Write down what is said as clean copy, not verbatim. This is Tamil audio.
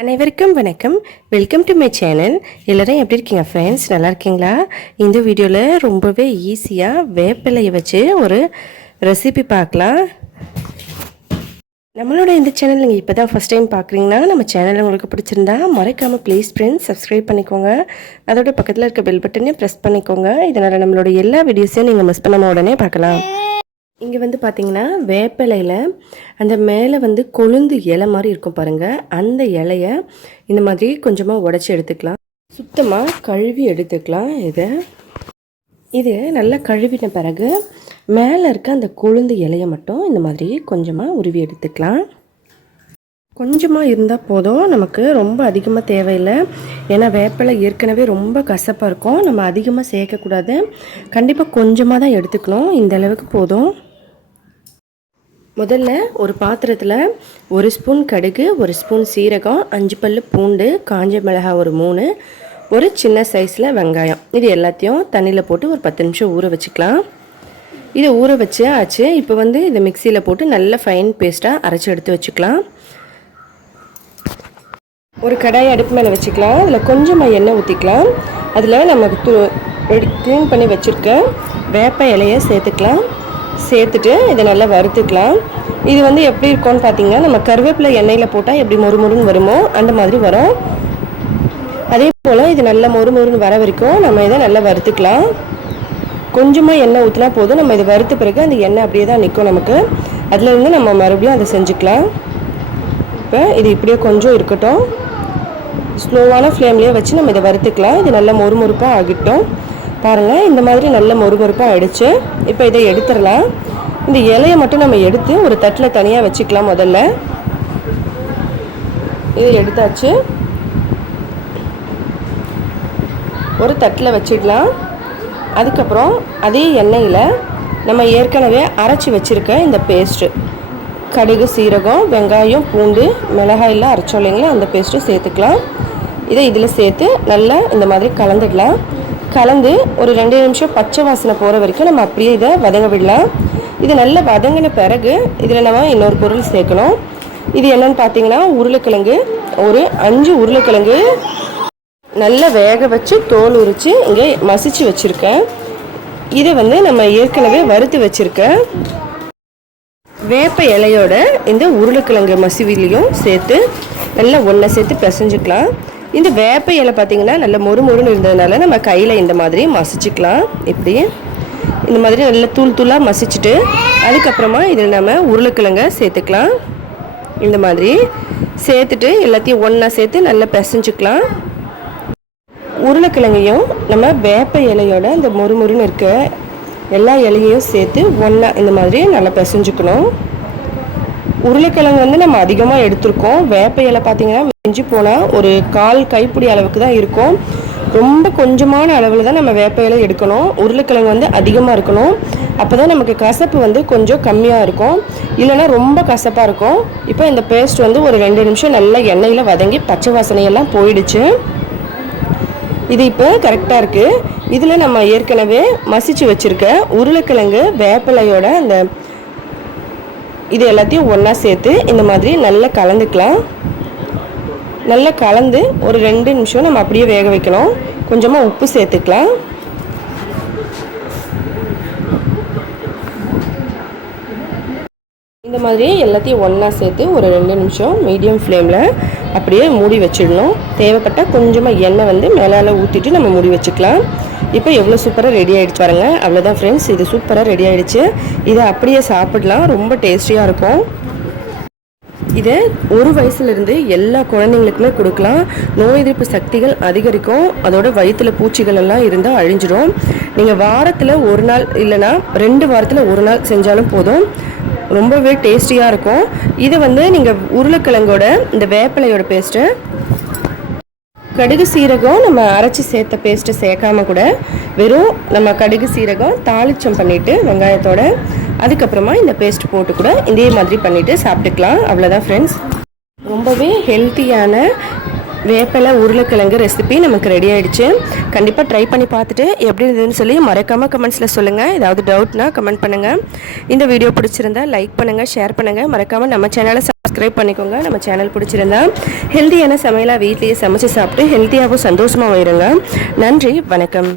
அனைவருக்கும் வணக்கம். Welcome to my channel. எல்லோரும் எப்படி இருக்கீங்க ஃப்ரெண்ட்ஸ்? நல்லா இருக்கீங்களா? இந்த வீடியோவில் ரொம்பவே ஈஸியாக வேப்பிலையை வச்சு ஒரு ரெசிபி பார்க்கலாம். நம்மளோட இந்த சேனல் நீங்கள் இப்போ தான் ஃபஸ்ட் டைம் பார்க்குறீங்கன்னா நம்ம சேனல் உங்களுக்கு பிடிச்சிருந்தா மறக்காமல் ப்ளீஸ் ஃப்ரெண்ட்ஸ் சப்ஸ்கிரைப் பண்ணிக்கோங்க. அதோட பக்கத்தில் இருக்க பெல் பட்டனையும் ப்ரெஸ் பண்ணிக்கோங்க. இதனால் நம்மளோட எல்லா வீடியோஸையும் நீங்கள் மிஸ் பண்ணாமல் உடனே பார்க்கலாம். இங்கே வந்து பார்த்திங்கன்னா வேப்பிலையில் அந்த மேலே வந்து கொழுந்து இலை மாதிரி இருக்கும் பாருங்கள். அந்த இலையை இந்த மாதிரி கொஞ்சமாக உடச்சி எடுத்துக்கலாம். சுத்தமாக கழுவி எடுத்துக்கலாம். இது நல்லா கழுவின பிறகு மேலே இருக்க அந்த கொழுந்து இலையை மட்டும் இந்த மாதிரி கொஞ்சமாக உருவி எடுத்துக்கலாம். கொஞ்சமாக இருந்தால் போதும், நமக்கு ரொம்ப அதிகமாக தேவையில்லை. ஏன்னா வேப்பிலை ஏற்கனவே ரொம்ப கசப்பாக இருக்கும். நம்ம அதிகமாக சேர்க்கக்கூடாது. கண்டிப்பாக கொஞ்சமாக தான் எடுத்துக்கணும். இந்த அளவுக்கு போதும். முதல்ல ஒரு பாத்திரத்தில் 1 ஸ்பூன் கடுகு, 1 ஸ்பூன் சீரகம், 5 பல்லு பூண்டு, காஞ்ச மிளகாய் ஒரு 3, ஒரு சின்ன சைஸில் வெங்காயம், இது எல்லாத்தையும் தண்ணியில் போட்டு ஒரு 10 நிமிஷம் ஊற வச்சுக்கலாம். இதை ஊற வச்சு ஆச்சு. இப்போ வந்து இதை மிக்சியில் போட்டு நல்ல ஃபைன் பேஸ்ட்டாக அரைச்சி எடுத்து வச்சுக்கலாம். ஒரு கடாயை அடுப்பு மேலே வச்சுக்கலாம். அதில் கொஞ்சமாக எண்ணெய் ஊற்றிக்கலாம். அதில் நம்ம க்ளீன் பண்ணி வச்சுருக்க வேப்ப இலையை சேர்த்துக்கலாம். சேர்த்துட்டு இதை நல்லா வறுத்துக்கலாம். இது வந்து எப்படி இருக்கும்னு பார்த்தீங்கன்னா, நம்ம கருவேப்பிலை எண்ணெயில் போட்டால் எப்படி மொறுமொறுன்னு வருமோ அந்த மாதிரி வரும். அதே போல் இது நல்லா மொறுமொறுன்னு வர வரைக்கும் நம்ம இதை நல்லா வறுத்துக்கலாம். கொஞ்சமாக எண்ணெய் ஊற்றினா போதும். நம்ம இதை வறுத்த பிறகு அந்த எண்ணெய் அப்படியே தான் நிற்கும் நமக்கு. அதிலேருந்து நம்ம மறுபடியும் அதை செஞ்சுக்கலாம். இப்போ இது இப்படியே கொஞ்சம் இருக்கட்டும். ஸ்லோவான ஃப்ளேம்லேயே வச்சு நம்ம இதை வறுத்துக்கலாம். இது நல்லா மொறுமொறுப்பாக ஆகிட்டோம். பாருங்கள், இந்த மாதிரி நல்ல மொறுமொறுப்பாக ஆகிடுச்சு. இப்போ இதை எடுத்துடலாம். இந்த இலையை மட்டும் நம்ம எடுத்து ஒரு தட்டில் தனியாக வச்சுக்கலாம். முதல்ல இதை எடுத்தாச்சு. ஒரு தட்டில் வச்சுக்கலாம். அதுக்கப்புறம் அதே எண்ணெயில் நம்ம ஏற்கனவே அரைச்சி வச்சுருக்க இந்த பேஸ்ட்டு, கடுகு, சீரகம், வெங்காயம், பூண்டு, மிளகாயெல்லாம் அரைச்சோம் இல்லைங்களா, அந்த பேஸ்ட்டு சேர்த்துக்கலாம். இதை இதில் சேர்த்து நல்லா இந்த மாதிரி கலந்துடலாம். கலந்து ஒரு 2 நிமிஷம் பச்சை வாசனை போகிற வரைக்கும் நம்ம அப்படியே இதை வதங்க விடலாம். இது நல்லா வதங்கின பிறகு இதில் நம்ம இன்னொரு பொருள் சேர்க்கணும். இது என்னென்னு பார்த்தீங்கன்னா, உருளைக்கிழங்கு. ஒரு 5 உருளைக்கிழங்கு நல்லா வேக வச்சு தோல் உரித்து இங்கே மசிச்சு வச்சுருக்கேன். இதை வந்து நம்ம ஏற்கனவே வறுத்து வச்சுருக்கேன் வேப்ப இலையோட இந்த உருளைக்கிழங்கு மசிவிலையும் சேர்த்து நல்லா ஒன்றை சேர்த்து பிசைஞ்சுக்கலாம். இந்த வேப்ப இலை பார்த்திங்கன்னா நல்ல மொறுமொறுன்னு இருந்ததுனால நம்ம கையில் இந்த மாதிரி மசிச்சுக்கலாம். இப்படி இந்த மாதிரி நல்லா தூளாக மசிச்சுட்டு அதுக்கப்புறமா இதில் நம்ம உருளைக்கிழங்க சேர்த்துக்கலாம். இந்த மாதிரி சேர்த்துட்டு எல்லாத்தையும் ஒன்றா சேர்த்து நல்லா பிசைஞ்சுக்கலாம். உருளைக்கிழங்கையும் நம்ம வேப்ப இலையோட இந்த மொறுமொறுன்னு இருக்க எல்லா இலையையும் சேர்த்து ஒன்றா இந்த மாதிரி நல்லா பிசைஞ்சுக்கணும். உருளைக்கிழங்கு வந்து நம்ம அதிகமாக எடுத்துருக்கோம். வேப்ப இலை பார்த்திங்கன்னா மிஞ்சி போனால் ஒரு 1/4 கைப்பிடி அளவுக்கு தான் இருக்கும். ரொம்ப கொஞ்சமான அளவில் தான் நம்ம வேப்ப இலை எடுக்கணும். உருளைக்கிழங்கு வந்து அதிகமாக இருக்கணும். அப்போ தான் நமக்கு கசப்பு வந்து கொஞ்சம் கம்மியாக இருக்கும். இல்லைனா ரொம்ப கசப்பாக இருக்கும். இப்போ இந்த பேஸ்ட் வந்து ஒரு 2 நிமிஷம் நல்லா எண்ணெயில் வதங்கி பச்சை வாசனையெல்லாம் போயிடுச்சு. இது இப்போ கரெக்டாக இருக்குது. இதில் நம்ம ஏற்கனவே மசிச்சு வச்சுருக்க உருளைக்கிழங்கு வேப்பிலையோட அந்த இது எல்லாத்தையும் ஒன்றா சேர்த்து இந்த மாதிரி நல்லா கலந்துக்கலாம். நல்லா கலந்து ஒரு 2 நிமிஷம் நம்ம அப்படியே வேக வைக்கணும். கொஞ்சமாக உப்பு சேர்த்துக்கலாம். இந்த மாதிரி எல்லாத்தையும் ஒன்றா சேர்த்து ஒரு 2 நிமிஷம் மீடியம் ஃப்ளேமில் அப்படியே மூடி வச்சிடணும். தேவைப்பட்டால் கொஞ்சமாக எண்ணெய் வந்து மேலால் ஊற்றிட்டு நம்ம மூடி வச்சுக்கலாம். இப்போ எவ்வளோ சூப்பராக ரெடி ஆகிடுச்சு பாருங்கள். அவ்வளோதான் ஃப்ரெண்ட்ஸ், இது சூப்பராக ரெடி ஆகிடுச்சு. இதை அப்படியே சாப்பிடலாம். ரொம்ப டேஸ்டியாக இருக்கும். இதை 1 வயசுலேருந்து எல்லா குழந்தைங்களுக்குமே கொடுக்கலாம். நோய் எதிர்ப்பு சக்திகள் அதிகரிக்கும். அதோட வயிற்றில் பூச்சிகள் எல்லாம் இருந்தால் அழிஞ்சிடும். நீங்கள் வாரத்தில் 1 நாள் இல்லைனா 2 வாரத்தில் 1 நாள் செஞ்சாலும் போதும். ரொம்பவே டேஸ்டியாக இருக்கும். இதை வந்து நீங்கள் உருளைக்கிழங்கோட இந்த வேப்பிலையோட பேஸ்ட்டு, கடுகு சீரகம் நம்ம அரைச்சி சேர்த்த பேஸ்ட்டு சேர்க்காம கூட வெறும் நம்ம கடுகு சீரகம் தாளிச்சம் பண்ணிவிட்டு வெங்காயத்தோட அதுக்கப்புறமா இந்த பேஸ்ட் போட்டு கூட இதே மாதிரி பண்ணிவிட்டு சாப்பிட்டுக்கலாம். அவ்வளோதான் ஃப்ரெண்ட்ஸ். ரொம்பவே ஹெல்த்தியான வேப்பிலை உருளைக்கிழங்கு ரெசிபி நமக்கு ரெடி ஆகிடுச்சு. கண்டிப்பாக ட்ரை பண்ணி பார்த்துட்டு எப்படி இருந்ததுன்னு சொல்லி மறக்காமல் கமெண்ட்ஸில் சொல்லுங்கள். ஏதாவது டவுட்னா கமெண்ட் பண்ணுங்கள். இந்த வீடியோ பிடிச்சிருந்தா லைக் பண்ணுங்கள், ஷேர் பண்ணுங்கள். மறக்காமல் நம்ம சேனலை சப்ஸ்கிரைப் பண்ணிக்கோங்க. நம்ம சேனல் பிடிச்சிருந்தா ஹெல்த்தியான சமையலாக வீட்லேயே சமைச்சு சாப்பிட்டு ஹெல்த்தியாகவும் சந்தோஷமாகவும் இருங்க. நன்றி, வணக்கம்.